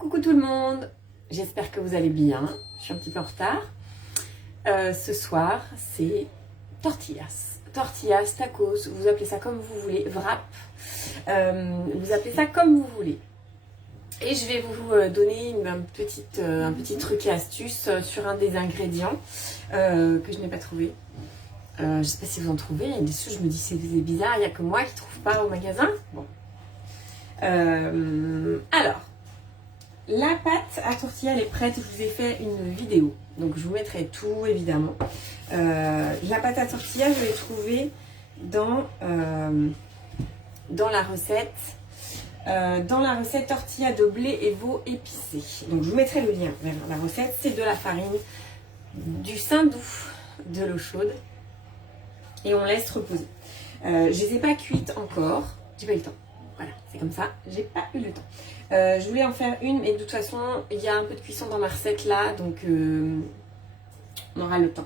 Coucou tout le monde, j'espère que vous allez bien, je suis un petit peu en retard. Ce soir c'est tortillas, tacos, vous appelez ça comme vous voulez, wrap, vous appelez ça comme vous voulez. Et je vais vous donner un petit truc et astuce sur un des ingrédients que je n'ai pas trouvé. Je ne sais pas si vous en trouvez, il y a des choses, je me dis c'est bizarre, il n'y a que moi qui ne trouve pas au magasin. Bon. Alors, la pâte à tortilla elle est prête, je vous ai fait une vidéo, donc je vous mettrai tout évidemment. La pâte à tortilla je l'ai trouvée dans la recette tortilla de blé et veau épicé. Donc je vous mettrai le lien vers la recette. C'est de la farine, du saindoux, de l'eau chaude et on laisse reposer. Je les ai pas cuites encore, j'ai pas eu le temps. Voilà, c'est comme ça, j'ai pas eu le temps. Je voulais en faire une, mais de toute façon, il y a un peu de cuisson dans ma recette là, donc on aura le temps.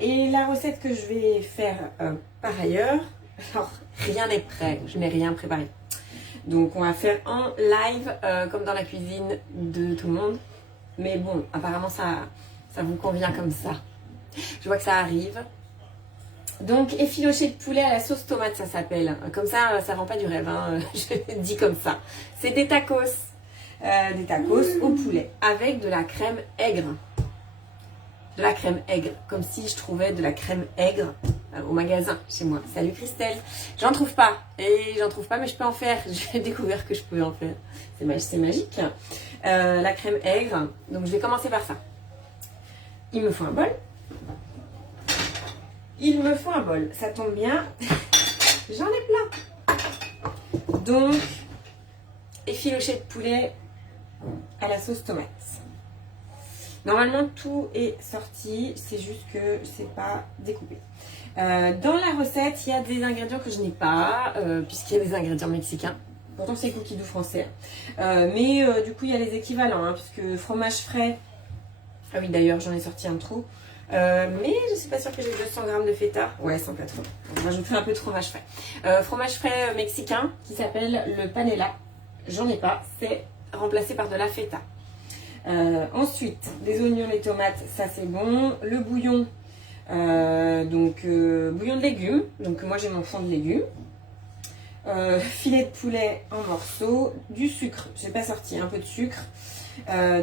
Et la recette que je vais faire par ailleurs, alors rien n'est prêt, je n'ai rien préparé. Donc on va faire en live, comme dans la cuisine de tout le monde. Mais bon, apparemment ça vous convient comme ça. Je vois que ça arrive. Donc effiloché de poulet à la sauce tomate, ça s'appelle. Comme ça rend pas du rêve, hein. Je dis comme ça. C'est des tacos au poulet avec de la crème aigre. De la crème aigre, comme si je trouvais de la crème aigre au magasin chez moi. Salut Christelle. J'en trouve pas, mais je peux en faire. J'ai découvert que je pouvais en faire. C'est magique. La crème aigre. Donc je vais commencer par ça. Il me faut un bol. Ça tombe bien. J'en ai plein. Donc, effiloché de poulet à la sauce tomate. Normalement, tout est sorti. C'est juste que c'est pas découpé. Dans la recette, il y a des ingrédients que je n'ai pas, puisqu'il y a des ingrédients mexicains. Pourtant, c'est cookie doux français. Mais du coup, il y a les équivalents, hein, puisque fromage frais. Ah oui, d'ailleurs, j'en ai sorti un trou. Mais je suis pas sûre que j'ai 200 g de feta. Ouais, 180. Je rajouterai un peu de fromage frais. Fromage frais mexicain qui s'appelle le panela. J'en ai pas. C'est remplacé par de la feta. Ensuite, les oignons, les tomates, ça c'est bon. Le bouillon, bouillon de légumes. Donc moi j'ai mon fond de légumes. Filet de poulet en morceaux. Du sucre, j'ai pas sorti, un peu de sucre.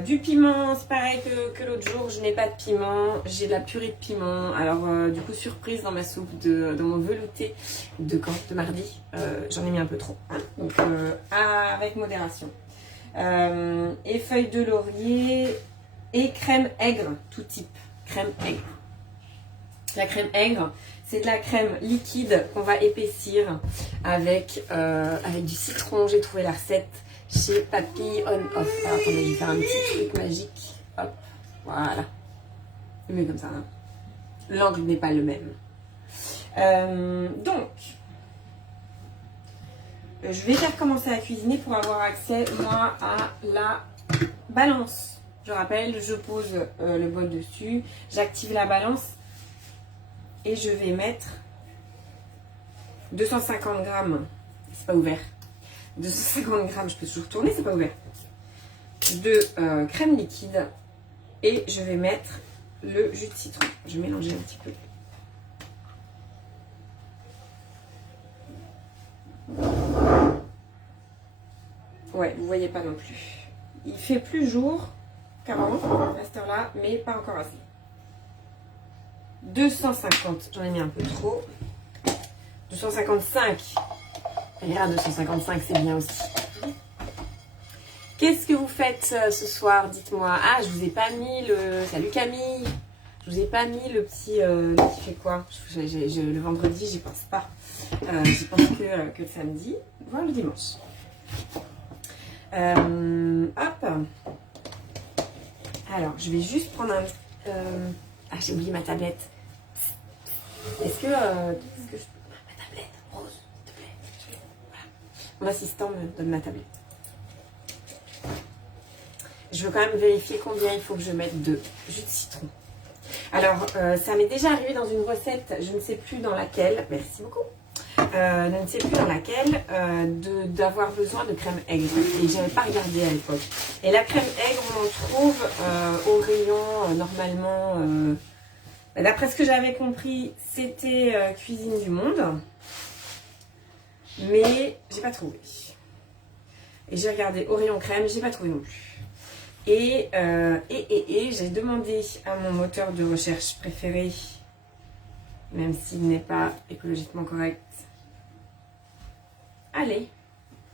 Du piment, c'est pareil que l'autre jour, je n'ai pas de piment, j'ai de la purée de piment. Alors du coup surprise dans ma soupe, dans mon velouté de mardi, j'en ai mis un peu trop, hein, donc avec modération. Et feuilles de laurier et crème aigre, tout type, crème aigre. La crème aigre, c'est de la crème liquide qu'on va épaissir avec du citron. J'ai trouvé la recette chez Papy On Off. Alors attendez, je vais faire un petit truc magique. Hop, voilà. Mais comme ça, hein. L'angle n'est pas le même. Donc, je vais faire commencer à cuisiner pour avoir accès, moi, à la balance. Je rappelle, je pose le bol dessus, j'active la balance et je vais mettre 250 grammes. C'est pas ouvert. 250 grammes, je peux toujours tourner, c'est pas ouvert, de crème liquide et je vais mettre le jus de citron. Je vais mélanger un petit peu. Ouais, vous voyez pas non plus. Il fait plus jour qu'avant à cette heure-là, mais pas encore assez. 250, j'en ai mis un peu trop. 255. Et à 255, c'est bien aussi. Qu'est-ce que vous faites ce soir? Dites-moi. Ah, je vous ai pas mis le... Salut Camille. Je vous ai pas mis le petit... qui fait quoi? Le vendredi, j'y pense pas. J'y pense que le samedi, voire le dimanche. Hop. Alors, je vais juste prendre un... Ah, j'ai oublié ma tablette. Est-ce que je... Ma tablette, Rose, s'il te plaît. Voilà. Mon assistant me donne ma tablette. Je veux quand même vérifier combien il faut que je mette de jus de citron. Alors, ça m'est déjà arrivé dans une recette, je ne sais plus dans laquelle. Merci beaucoup. je ne sais plus dans laquelle, d'avoir besoin de crème aigre. Et je n'avais pas regardé à l'époque. Et la crème aigre, on en trouve au rayon, normalement, d'après ce que j'avais compris, c'était Cuisine du Monde. Mais j'ai pas trouvé. Et j'ai regardé au rayon crème, j'ai pas trouvé non plus. Et j'ai demandé à mon moteur de recherche préféré, même s'il n'est pas écologiquement correct, allez,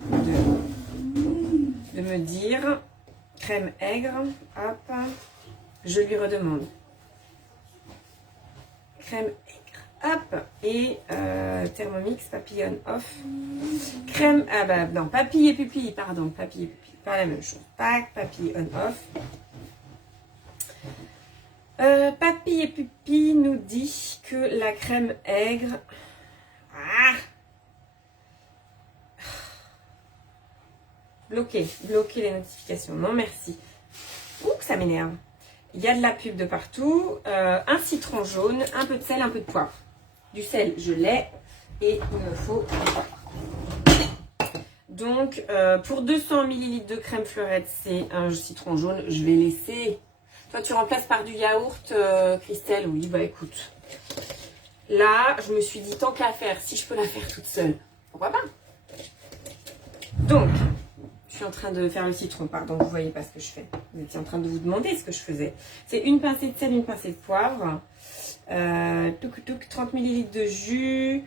de me dire crème aigre, hop, je lui redemande. Crème aigre, hop, et Thermomix, papillon off. Crème, ah bah non, papille et pupille, pardon, papille et pupille, pas la même chose. Papille on off. Papy et Pupi nous dit que la crème aigre... Bloquer les notifications. Non, merci. Ouh, que ça m'énerve. Il y a de la pub de partout. Un citron jaune, un peu de sel, un peu de poivre. Du sel, je l'ai. Et il me faut du poivre. Donc, pour 200 ml de crème fleurette, c'est un citron jaune. Je vais laisser... Toi, tu remplaces par du yaourt, Christelle? Oui, bah écoute. Là, je me suis dit, tant qu'à faire, si je peux la faire toute seule, pourquoi pas? Donc, je suis en train de faire le citron, pardon, vous ne voyez pas ce que je fais. Vous étiez en train de vous demander ce que je faisais. C'est une pincée de sel, une pincée de poivre. 30 ml de jus.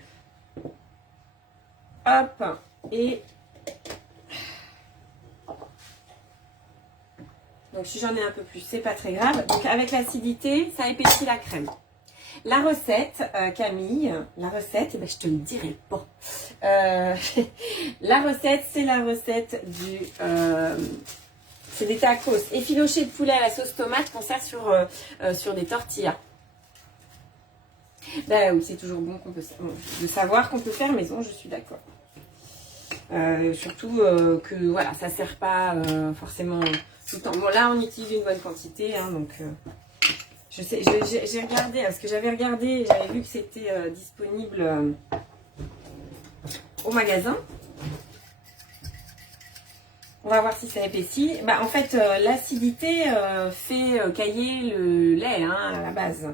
Hop, et... Donc si j'en ai un peu plus, c'est pas très grave. Donc avec l'acidité, ça épaissit la crème. La recette, Camille, la recette, eh ben, je te le dirai pas. La recette, c'est la recette du... c'est des tacos effilochés de poulet à la sauce tomate qu'on sert sur des tortillas. Ben oui, c'est toujours bon de savoir qu'on peut faire maison, je suis d'accord. Surtout que voilà, ça sert pas forcément tout le temps. Bon là on utilise une bonne quantité, hein, donc je sais, j'ai regardé, parce que j'avais regardé, j'avais vu que c'était disponible au magasin. On va voir si ça épaissit. Bah, en fait, l'acidité fait cailler le lait, hein, à la base.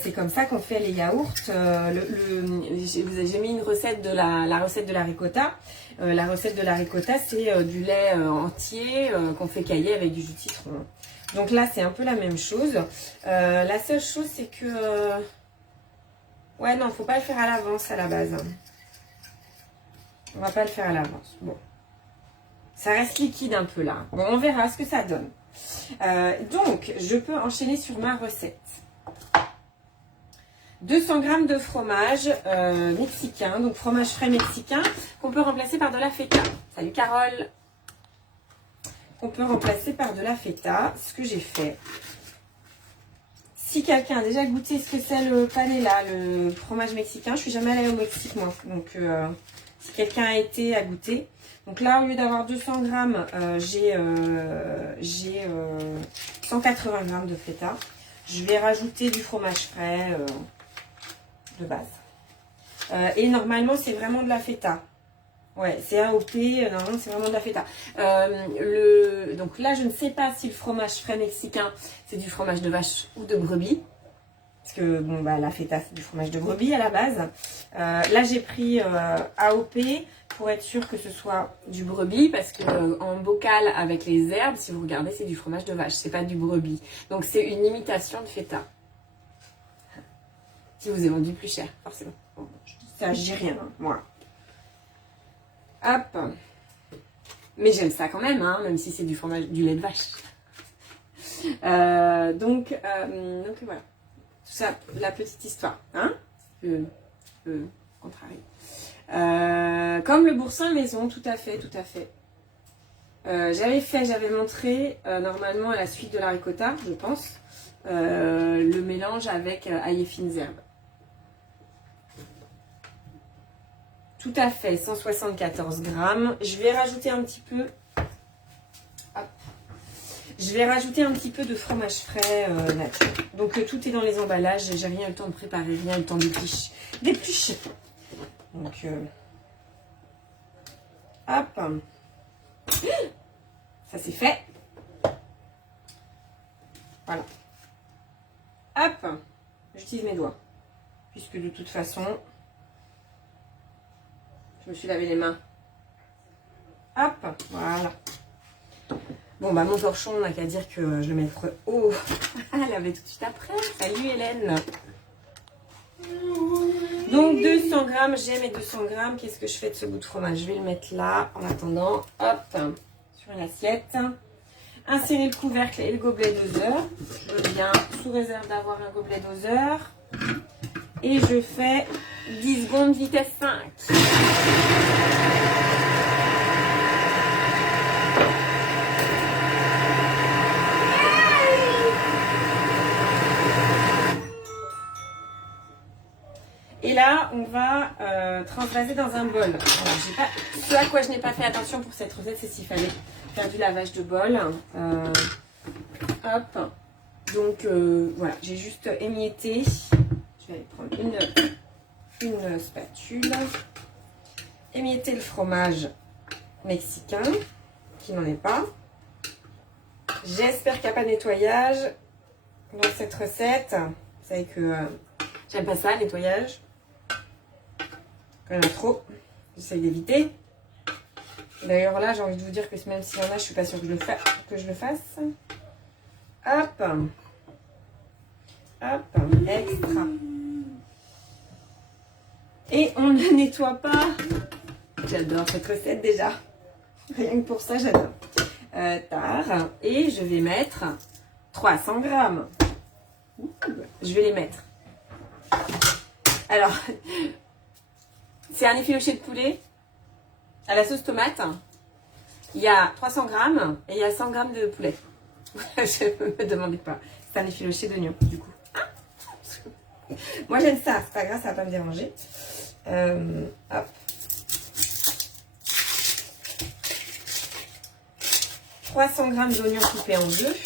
C'est comme ça qu'on fait les yaourts. J'ai mis une recette de la recette de la ricotta. La recette de la ricotta, c'est du lait entier qu'on fait cailler avec du jus de citron. Donc là, c'est un peu la même chose. La seule chose, c'est que... ouais, non, faut pas le faire à l'avance à la base. On va pas le faire à l'avance. Bon. Ça reste liquide un peu là. Bon, on verra ce que ça donne. Donc, je peux enchaîner sur ma recette. 200 g de fromage mexicain, donc fromage frais mexicain, qu'on peut remplacer par de la feta. Salut Carole. On peut remplacer par de la feta, ce que j'ai fait. Si quelqu'un a déjà goûté ce que c'est le panela, le fromage mexicain, je suis jamais allée au Mexique moi. Donc, si quelqu'un a été à goûter... Donc là, au lieu d'avoir 200 g, j'ai 180 g de feta. Je vais rajouter du fromage frais de base. Et normalement, c'est vraiment de la feta. Ouais, c'est AOP, normalement, c'est vraiment de la feta. Donc là, je ne sais pas si le fromage frais mexicain, c'est du fromage de vache ou de brebis. Parce que, bon, bah, la feta, c'est du fromage de brebis à la base. Là, j'ai pris AOP pour être sûr que ce soit du brebis. Parce que en bocal avec les herbes, si vous regardez, c'est du fromage de vache. C'est pas du brebis. Donc, c'est une imitation de feta. Qui vous est vendu plus cher, forcément. Bon, ça, je dis rien, hein, moi. Hop. Mais j'aime ça quand même, hein, même si c'est du fromage, du lait de vache. Donc voilà. Tout ça, la petite histoire, hein, contrarié. Comme le boursin maison, tout à fait, tout à fait. J'avais montré normalement à la suite de la ricotta, je pense, le mélange avec ail et fines herbes. Tout à fait, 174 grammes. Je vais rajouter un petit peu. Hop. Je vais rajouter un petit peu de fromage frais nature. Donc tout est dans les emballages. J'ai rien eu le temps de préparer, rien eu le temps d'éplucher. Donc, hop. Ça c'est fait. Voilà. Hop. J'utilise mes doigts. Puisque de toute façon, je me suis lavé les mains. Hop. Voilà. Bon, bah mon torchon, on n'a qu'à dire que je le mettrai au... Elle avait tout de suite après. Salut Hélène. Donc 200 grammes, j'ai mes 200 grammes. Qu'est-ce que je fais de ce bout de fromage? Je vais le mettre là en attendant. Hop, sur une assiette. Insérer le couvercle et le gobelet doseur. Je veux bien, sous réserve d'avoir un gobelet doseur. Et je fais 10 secondes vitesse 5. Et là, on va transvaser dans un bol. Alors, ce à quoi je n'ai pas fait attention pour cette recette, c'est s'il fallait faire du lavage de bol. Hop. Donc, voilà, j'ai juste émietté. Je vais aller prendre une spatule. Émietter le fromage mexicain, qui n'en est pas. J'espère qu'il n'y a pas de nettoyage dans cette recette. Vous savez que j'aime pas ça, le nettoyage. Quand il y en a trop, j'essaye d'éviter. D'ailleurs là, j'ai envie de vous dire que même s'il y en a, je suis pas sûre que je le fasse. Hop. Hop. Extra. Et on ne nettoie pas. J'adore cette recette déjà. Rien que pour ça, j'adore. Tard. Et je vais mettre 300 grammes. Je vais les mettre. Alors... C'est un effiloché de poulet à la sauce tomate. Il y a 300 grammes et il y a 100 grammes de poulet. Je ne me demandez pas. C'est un effiloché d'oignon, du coup. Moi, j'aime ça. C'est pas grave, ça va pas me déranger. Hop. 300 grammes d'oignons coupés en deux.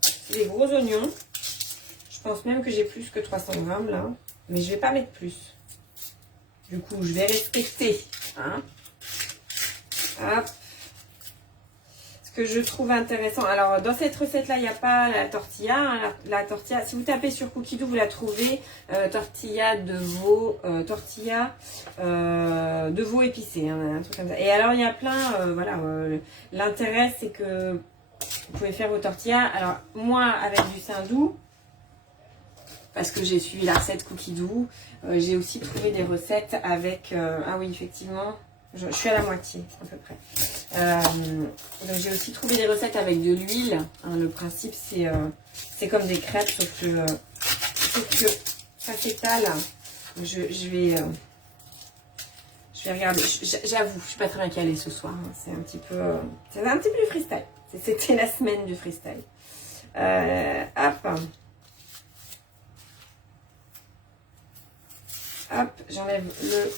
C'est des gros oignons. Je pense même que j'ai plus que 300 grammes là. Mais je vais pas mettre plus. Du coup, je vais respecter. Hein. Hop. Ce que je trouve intéressant. Alors, dans cette recette-là, il n'y a pas la tortilla. Hein. La tortilla, si vous tapez sur Cookie Dough, vous la trouvez. Tortilla de veau. De veau épicé. Hein, un truc comme ça. Et alors, il y a plein. Voilà. L'intérêt, c'est que vous pouvez faire vos tortillas. Alors, moi, avec du saindoux. Parce que j'ai suivi la recette Cookie Dough. J'ai aussi trouvé des recettes avec... ah oui, effectivement, je suis à la moitié, à peu près. J'ai aussi trouvé des recettes avec de l'huile. Hein, le principe, c'est comme des crêpes, sauf que ça s'étale. Je vais regarder. J'avoue, je suis pas très bien calée ce soir. Hein, c'est un petit peu du freestyle. C'était la semaine du freestyle. Hop. Hop, j'enlève le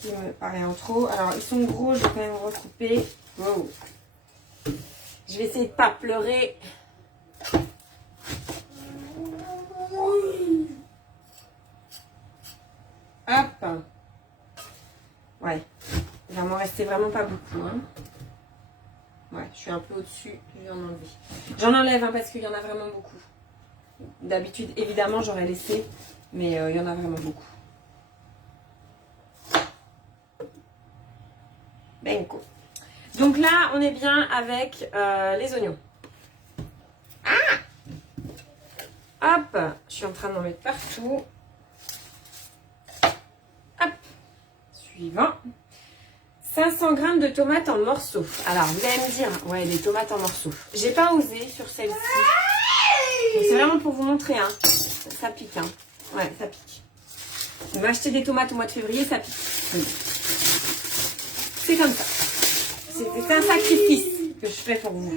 qui me paraît en trop. Alors, ils sont gros, je vais quand même recouper. Wow. Je vais essayer de ne pas pleurer. Hop. Ouais. Il va m'en rester vraiment pas beaucoup. Hein. Ouais, je suis un peu au-dessus. Je vais en enlever. J'en enlève hein, parce qu'il y en a vraiment beaucoup. D'habitude, évidemment, j'aurais laissé. Mais il y en a vraiment beaucoup. Benko. Donc là, on est bien avec les oignons. Ah! Hop! Je suis en train d'en mettre partout. Hop! Suivant. 500 grammes de tomates en morceaux. Alors, vous allez me dire, ouais, des tomates en morceaux. J'ai pas osé sur celle-ci. C'est vraiment pour vous montrer, hein. Ça pique, hein. Ouais, ça pique. On va acheter des tomates au mois de février, ça pique. C'est comme ça. C'est un sacrifice que je fais pour vous.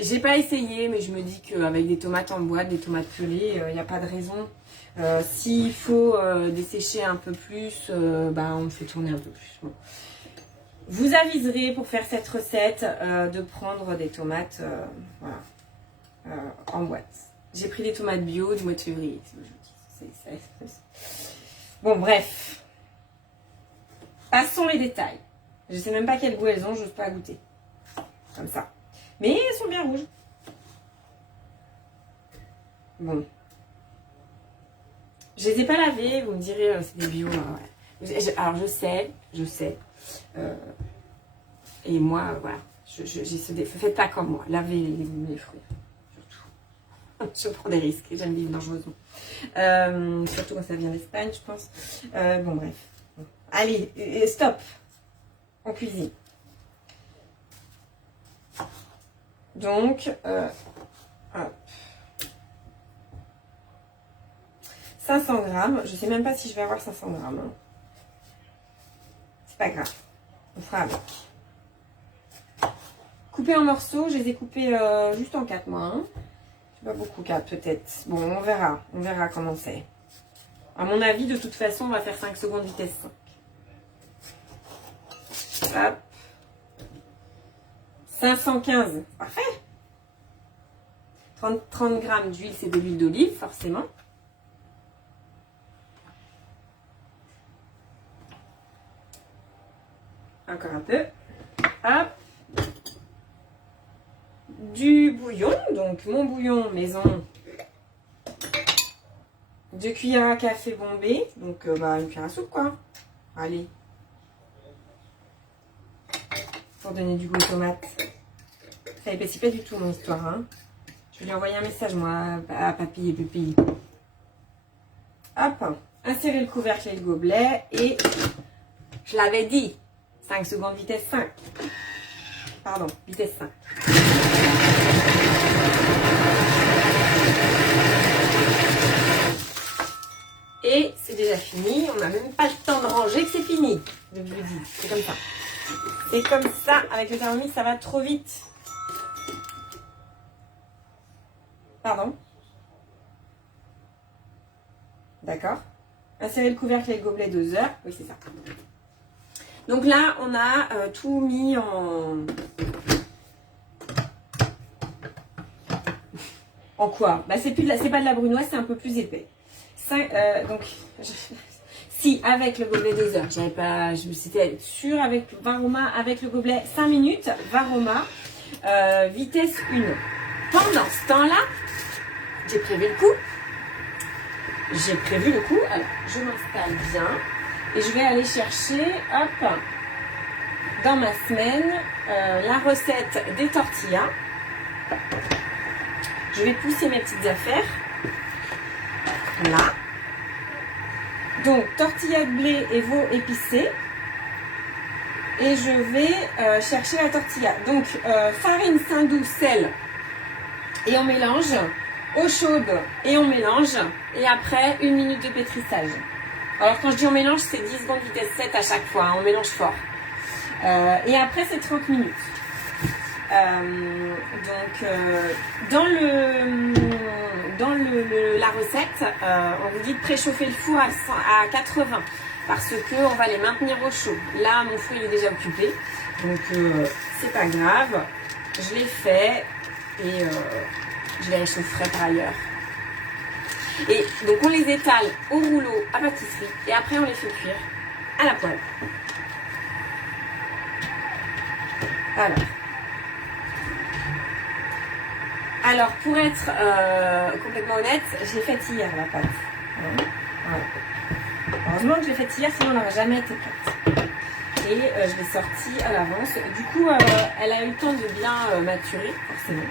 J'ai pas essayé, mais je me dis qu'avec des tomates en boîte, des tomates pelées, il n'y a pas de raison. S'il faut dessécher un peu plus, bah, on fait tourner un peu plus. Bon. Vous aviserez pour faire cette recette de prendre des tomates voilà, en boîte. J'ai pris des tomates bio du mois de février. Bon, bref. Passons les détails. Je sais même pas quel goût elles ont, je n'ose pas goûter. Comme ça. Mais elles sont bien rouges. Bon. Je les ai pas lavées, vous me direz, c'est des bio. Ouais. Alors, je sais. Et moi, voilà. Faites pas comme moi. Lavez les fruits. Surtout. Je prends des risques. J'aime vivre dangereusement. Surtout quand ça vient d'Espagne, je pense. Bon, bref. Bon. Allez, stop. On cuisine. Donc, hop. 500 grammes. Je sais même pas si je vais avoir 500 grammes. Hein. C'est pas grave. On fera avec. Coupés en morceaux. Je les ai coupés juste en 4 mois. Hein. C'est pas beaucoup 4 peut-être. Bon, on verra. On verra comment c'est. À mon avis, de toute façon, on va faire 5 secondes vitesse 5. Hop. 515. Parfait. 30 grammes d'huile, c'est de l'huile d'olive, forcément. Encore un peu. Hop. Du bouillon, donc mon bouillon maison. 2 cuillères à café bombé, donc une cuillère à soupe quoi. Allez. Pour donner du goût aux tomates. Ça épaissit pas du tout mon histoire. Hein. Je vais lui envoyer un message moi à papy et pupille. Hop. Insérer le couvercle et le gobelet et je l'avais dit. 5 secondes vitesse 5. Pardon, vitesse 5. Et c'est déjà fini. On n'a même pas le temps de ranger que c'est fini. Je vous le dis, c'est comme ça. C'est comme ça. Avec le Thermomix, ça va trop vite. Pardon. D'accord. Insérer le couvercle et le gobelet 2 heures. Oui, c'est ça. Donc là, on a tout mis en... En quoi? Bah, c'est pas de la brunoise, c'est un peu plus épais. Si, avec le gobelet 2 heures, j'avais pas... C'était sûr avec Varoma, avec le gobelet 5 minutes, Varoma, vitesse 1. Pendant ce temps-là, j'ai prévu le coup. Alors, je m'installe bien. Et je vais aller chercher, hop, dans ma semaine, la recette des tortillas. Je vais pousser mes petites affaires. Là. Donc, tortilla de blé et veau épicé. Et je vais chercher la tortilla. Donc, farine, saindoux, sel. Et on mélange. Eau chaude et on mélange. Et après, 1 minute de pétrissage. Alors, quand je dis on mélange, c'est 10 secondes vitesse 7 à chaque fois. Hein, on mélange fort. Et après, c'est 30 minutes. Dans la recette, on vous dit de préchauffer le four à 80 parce que on va les maintenir au chaud. Là, mon four il est déjà occupé, donc c'est pas grave. Je l'ai fait et je les réchaufferai par ailleurs. Et donc on les étale au rouleau à pâtisserie et après on les fait cuire à la poêle. Alors pour être complètement honnête, je l'ai faite hier la pâte. Voilà. Heureusement que je l'ai faite hier, sinon elle n'aurait jamais été prête. Et je l'ai sortie à l'avance. Du coup, elle a eu le temps de bien maturer, forcément.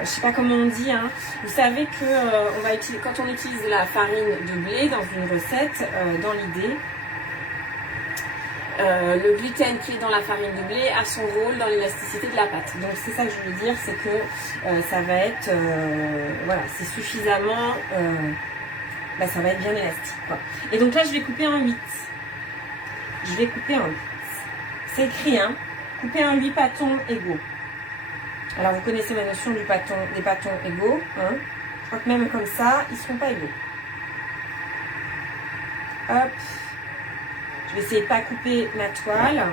Je sais pas comment on dit, hein. Vous savez que quand on utilise de la farine de blé dans une recette, dans l'idée, le gluten qui est dans la farine de blé a son rôle dans l'élasticité de la pâte. Donc c'est ça que je veux dire, c'est que ça va être, voilà, c'est suffisamment, ça va être bien élastique, quoi. Et donc là je vais couper en 8. C'est écrit, hein, couper en 8 pâtons égaux. Alors vous connaissez ma notion des pâtons égaux, hein. Je crois que même comme ça, ils ne seront pas égaux. Hop. Je vais essayer de ne pas couper ma toile.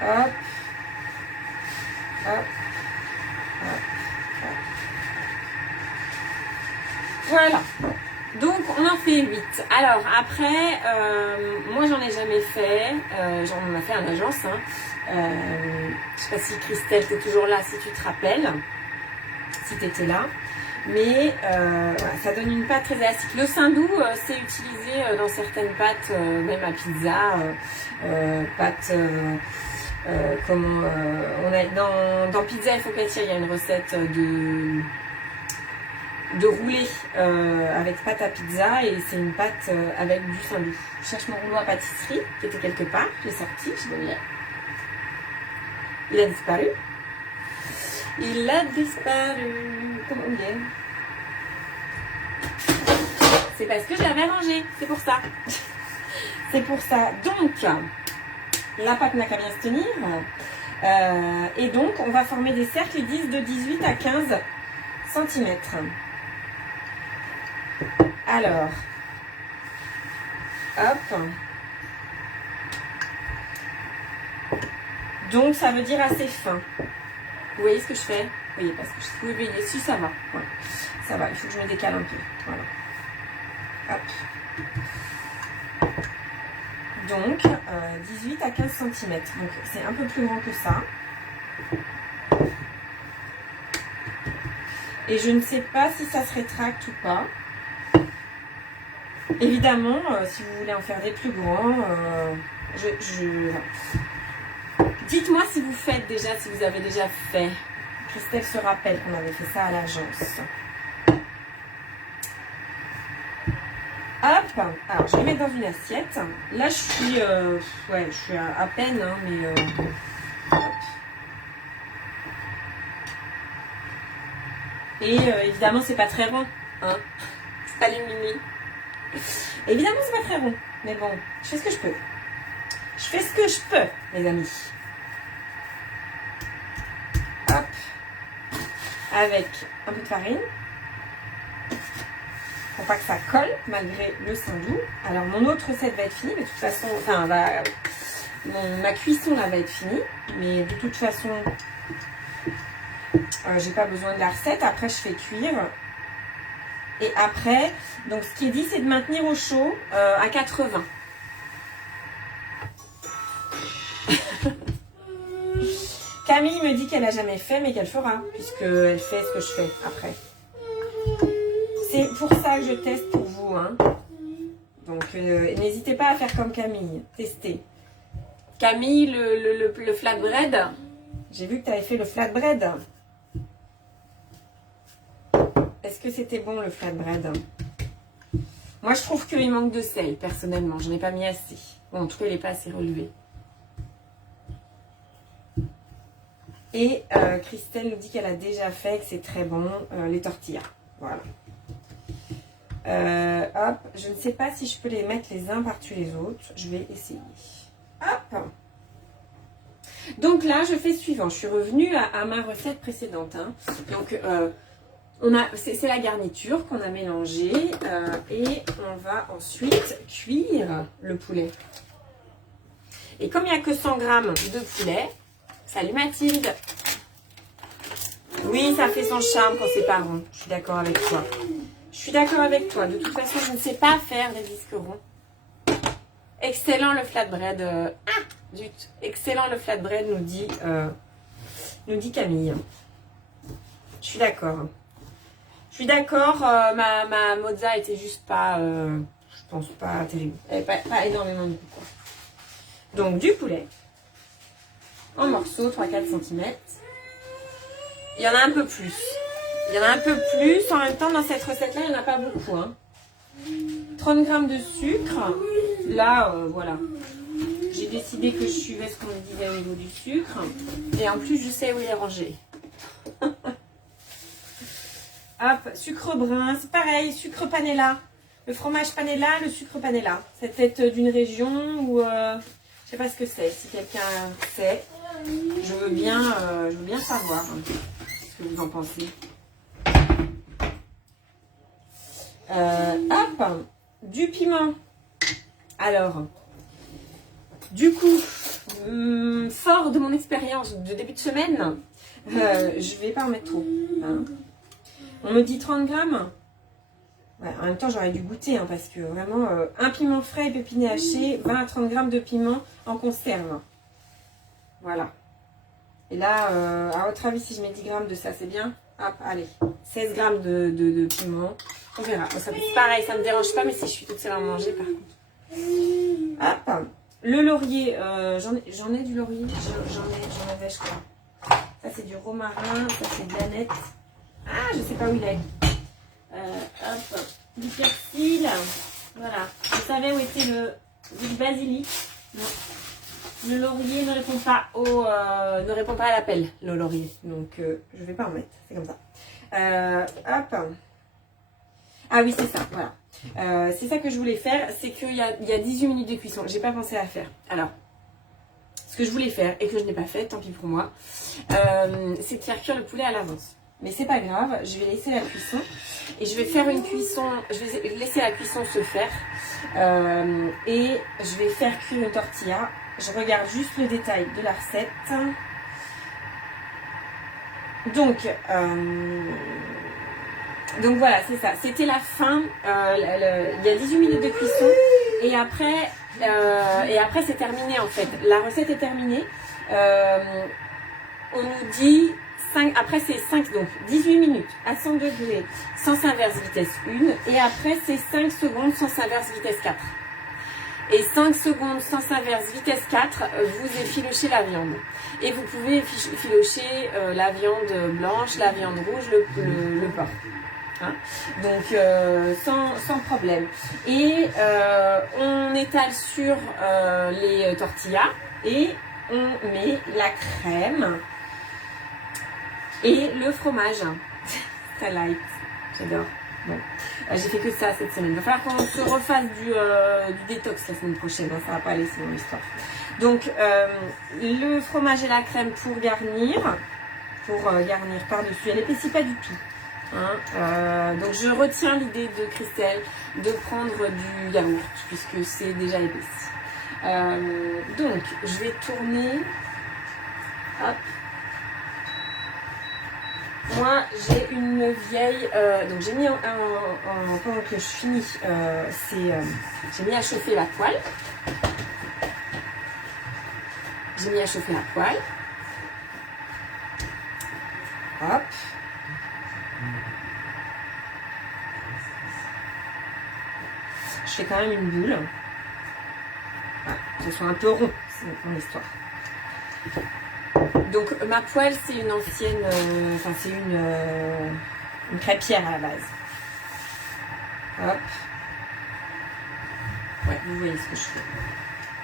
Hop. Hop. Hop. Hop. Voilà. Donc on en fait 8. Alors après, moi j'en ai jamais fait. J'en ai fait en agence. Hein. Je sais pas si Christelle t'es toujours là, si tu te rappelles. Si tu étais là. Mais voilà, ça donne une pâte très élastique. Le saindoux, c'est utilisé dans certaines pâtes, même à pizza, pâtes, comment on a dans Pizza il faut pâtir, il y a une recette de rouler avec pâte à pizza et c'est une pâte avec du saindoux. Je cherche mon rouleau à pâtisserie qui était quelque part, je l'ai sorti, je l'ai mis. Il a disparu. Il a disparu. Comment il est? C'est parce que je l'avais rangé, c'est pour ça. C'est pour ça. Donc, la pâte n'a qu'à bien se tenir. Et donc, on va former des cercles, ils disent de 18 à 15 cm. Alors, hop. Donc, ça veut dire assez fin. Vous voyez ce que je fais? Vous voyez, parce que je peux veiller. Si, ça va. Voilà. Ça va, il faut que je me décale un peu. Voilà. Hop. Donc, 18 à 15 cm. Donc, c'est un peu plus grand que ça. Et je ne sais pas si ça se rétracte ou pas. Évidemment, si vous voulez en faire des plus grands, dites-moi si vous faites déjà, si vous avez déjà fait. Christelle se rappelle qu'on avait fait ça à l'agence. Hop, alors je vais mettre dans une assiette. Là, je suis à peine, hein, mais hop. Et évidemment, c'est pas très rond, hein. C'est pas les mini. Évidemment, c'est pas très rond, mais bon, je fais ce que je peux. Je fais ce que je peux, les amis. Hop, avec un peu de farine. Pour pas que ça colle malgré le saindoux. Alors mon autre recette va être finie, mais de toute façon, enfin ma cuisson là va être finie, mais de toute façon, j'ai pas besoin de la recette. Après je fais cuire. Et après, donc ce qui est dit, c'est de maintenir au chaud à 80. Camille me dit qu'elle a jamais fait, mais qu'elle fera, puisqu'elle fait ce que je fais après. C'est pour ça que je teste pour vous. Hein. Donc, n'hésitez pas à faire comme Camille. Testez. Camille, le flatbread. J'ai vu que tu avais fait le flatbread. Est-ce que c'était bon le flatbread? Moi, je trouve qu'il manque de sel, personnellement. Je n'ai pas mis assez. Bon, en tout cas, il n'est pas assez relevé. Et Christelle nous dit qu'elle a déjà fait, que c'est très bon, les tortillas. Voilà. Hop, je ne sais pas si je peux les mettre les uns par-dessus les autres. Je vais essayer. Hop. Donc là, je fais suivant. Je suis revenue à ma recette précédente. Hein. Donc, c'est la garniture qu'on a mélangée. Et on va ensuite cuire le poulet. Et comme il n'y a que 100 grammes de poulet... Salut Mathilde. Oui, ça fait son charme quand c'est pas rond. Je suis d'accord avec toi. Je suis d'accord avec toi. De toute façon, je ne sais pas faire des disques ronds. Excellent le flatbread. Zut. Excellent le flatbread, nous dit Camille. Je suis d'accord. Je suis d'accord. Ma mozza était juste pas, je pense pas terrible. Pas énormément de coup. Donc du poulet. En morceaux, 3-4 cm. Il y en a un peu plus. Il y en a un peu plus. En même temps, dans cette recette-là, il n'y en a pas beaucoup. Hein. 30 g de sucre. Là, voilà. J'ai décidé que je suivais ce qu'on me disait au niveau du sucre. Et en plus, je sais où les ranger. Hop, sucre brun. C'est pareil, sucre panela. Le fromage panela, le sucre panela. C'est peut-être d'une région où... je sais pas ce que c'est. Si quelqu'un sait... Je veux bien savoir ce que vous en pensez. Hop, du piment. Alors, du coup, fort de mon expérience de début de semaine, je vais pas en mettre trop. Hein. On me dit 30 grammes. Ouais, en même temps, j'aurais dû goûter, hein, parce que vraiment, un piment frais et pépiné haché, 20 à 30 grammes de piment en conserve. Voilà. Et là, à votre avis, si je mets 10 grammes de ça, c'est bien? Hop, allez, 16 grammes de piment. On verra. Ça, c'est pareil, ça ne me dérange pas, mais si je suis toute seule à manger, par contre. Hop. Le laurier, j'en ai du laurier. J'en avais, je crois. Ça, c'est du romarin. Ça, c'est de l'aneth. Ah, je sais pas où il est. Hop, du persil. Voilà. Vous savez où était du basilic? Non. Le laurier ne répond pas à l'appel, le laurier. Donc, je vais pas en mettre. C'est comme ça. Hop. Ah oui, c'est ça. Voilà. C'est ça que je voulais faire. C'est qu'il y a 18 minutes de cuisson. J'ai pas pensé à faire. Alors, ce que je voulais faire et que je n'ai pas fait, tant pis pour moi, c'est de faire cuire le poulet à l'avance. Mais c'est pas grave, je vais laisser la cuisson et je vais faire une cuisson, je vais laisser la cuisson se faire et je vais faire cuire une tortilla. Je regarde juste le détail de la recette. Donc voilà, c'est ça. C'était la fin. Il y a 18 minutes de cuisson et après c'est terminé en fait. La recette est terminée. On nous dit après c'est 5, donc 18 minutes à 100 degrés, sens inverse vitesse 1 et après c'est 5 secondes sens inverse vitesse 4. Et 5 secondes sens inverse vitesse 4, vous efficachez la viande. Et vous pouvez effilocher la viande blanche, la viande rouge, le porc. Hein, donc sans problème. Et on étale sur les tortillas et on met la crème et le fromage. Très light, j'adore. Bon, j'ai fait que ça cette semaine. Il va falloir qu'on se refasse du détox la semaine prochaine. Hein, ça va pas aller selon l'histoire. Donc le fromage et la crème pour garnir par-dessus. Elle n'épaissit pas du tout. Hein, donc je retiens l'idée de Christelle de prendre du yaourt puisque c'est déjà épaissi. Donc je vais tourner. Hop. Moi j'ai une vieille, donc j'ai mis pendant que je finis, j'ai mis à chauffer la poêle. Hop. Je fais quand même une boule. Voilà, que ce soit un peu rond, c'est mon histoire. Donc ma poêle c'est une ancienne, c'est une crêpière à la base. Hop. Ouais, vous voyez ce que je fais.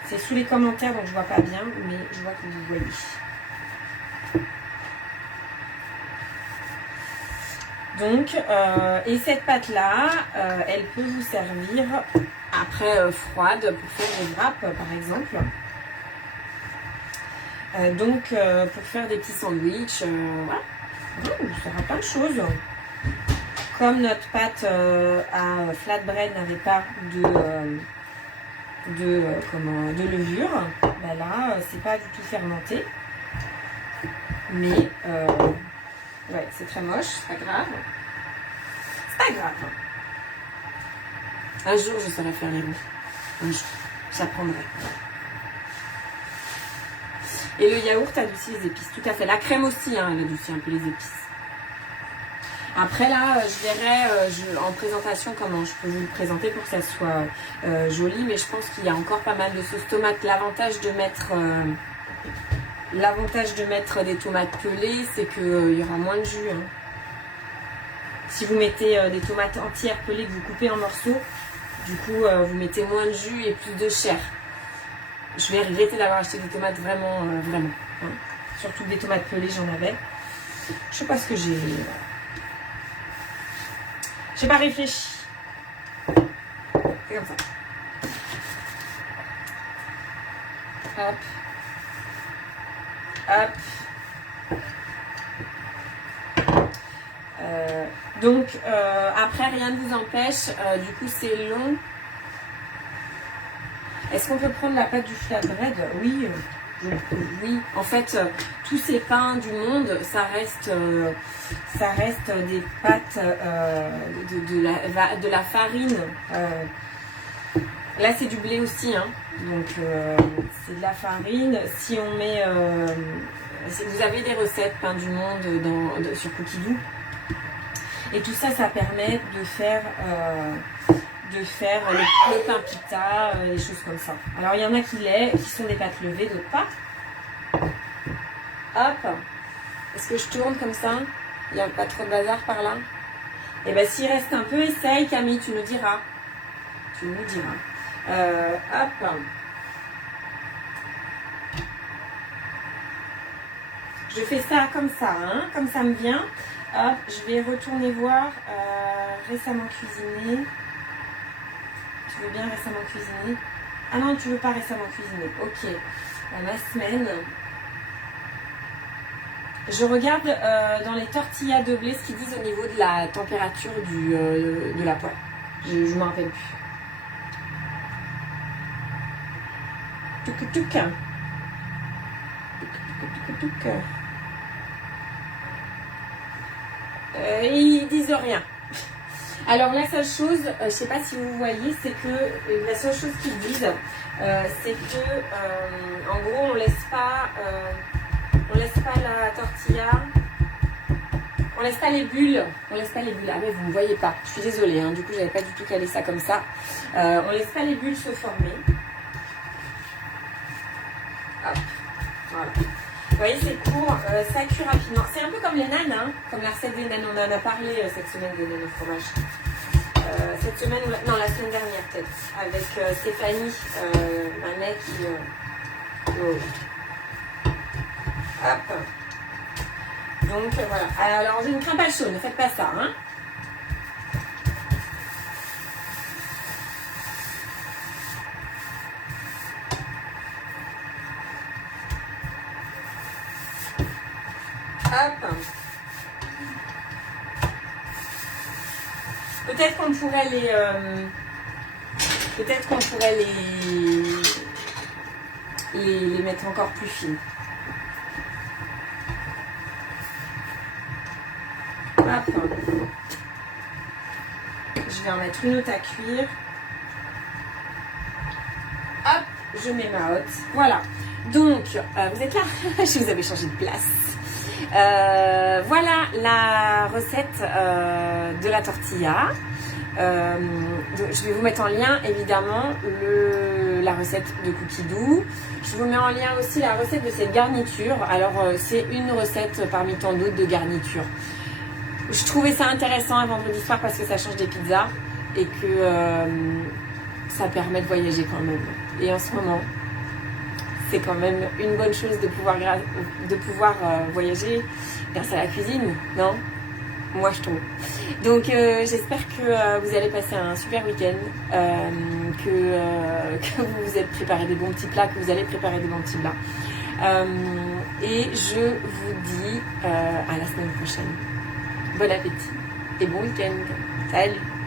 C'est sous les commentaires donc je vois pas bien, mais je vois que vous voyez. Donc, et cette pâte-là, elle peut vous servir après froide pour faire des wraps par exemple. Pour faire des petits sandwichs, voilà. Ça fera plein de choses. Comme notre pâte à flatbread n'avait pas de levure, ben là, c'est pas du tout fermenté. Mais, ouais, c'est très moche, c'est pas grave. C'est pas grave. Un jour, je saurai faire les roux. Un jour, j'apprendrai. Et le yaourt adoucit les épices, tout à fait. La crème aussi, hein, elle adoucit un peu les épices. Après là, je verrai en présentation comment je peux vous le présenter pour que ça soit joli. Mais je pense qu'il y a encore pas mal de sauce tomate. L'avantage de mettre des tomates pelées, c'est qu'il y aura moins de jus. Hein. Si vous mettez des tomates entières pelées que vous coupez en morceaux, du coup, vous mettez moins de jus et plus de chair. Je vais regretter d'avoir acheté des tomates vraiment. Hein. Surtout des tomates pelées, j'en avais. Je sais pas ce que j'ai. J'ai pas réfléchi. C'est comme ça. Hop. Donc après rien ne vous empêche, du coup c'est long. Est-ce qu'on peut prendre la pâte du flatbread? Oui, Oui, en fait, tous ces pains du monde, ça reste des pâtes de la farine. Là, c'est du blé aussi, hein. Donc c'est de la farine. Si on met, si vous avez des recettes pain du monde sur Cookidoo, et tout ça, ça permet de faire le pain pita, les choses comme ça. Alors il y en a qui sont des pâtes levées, d'autres pas. Hop. Est-ce que je tourne comme ça? Il n'y a pas trop de bazar par là? Et bien s'il reste un peu, essaye Camille, tu me diras. Tu me diras. Hop. Je fais ça, hein, comme ça me vient. Hop, je vais retourner voir récemment cuisiné. Tu veux bien récemment cuisiné? Ah non, tu veux pas récemment cuisiné. Ok. Ma semaine. Je regarde dans les tortillas de blé ce qu'ils disent au niveau de la température de la poêle. Je ne m'en rappelle plus. Tuk tuk. Ils disent rien. Alors la seule chose, je ne sais pas si vous voyez, c'est que la seule chose qu'ils disent, c'est que en gros on laisse pas la tortilla, on laisse pas les bulles, Ah mais vous ne voyez pas, je suis désolée, hein, du coup j'avais pas du tout calé ça comme ça. On laisse pas les bulles se former. Hop, voilà. Vous voyez, c'est court, ça cuit rapidement. C'est un peu comme les nanes, hein, comme la recette des nanes. On en a parlé cette semaine des nanes au fromage. Cette semaine, non, la semaine dernière peut-être, avec Stéphanie, ma mec qui... Hop. Donc voilà. Alors, je ne crains pas le chaud, ne faites pas ça, hein. Hop. Peut-être qu'on pourrait les mettre encore plus fines. Hop. Je vais en mettre une autre à cuire. Hop, je mets ma hotte. Voilà. Donc, vous êtes là? Je vous avais changé de place. Voilà la recette de la tortilla. Donc je vais vous mettre en lien évidemment la recette de Cookidoo. Je vous mets en lien aussi la recette de cette garniture. Alors c'est une recette parmi tant d'autres de garniture. Je trouvais ça intéressant un vendredi soir parce que ça change des pizzas et que ça permet de voyager quand même. Et en ce moment, c'est quand même une bonne chose de pouvoir voyager grâce à la cuisine, non? Moi, je trouve. Donc, j'espère que vous allez passer un super week-end, que vous vous êtes préparé des bons petits plats, que vous allez préparer des bons petits plats. Et je vous dis à la semaine prochaine. Bon appétit et bon week-end. Salut!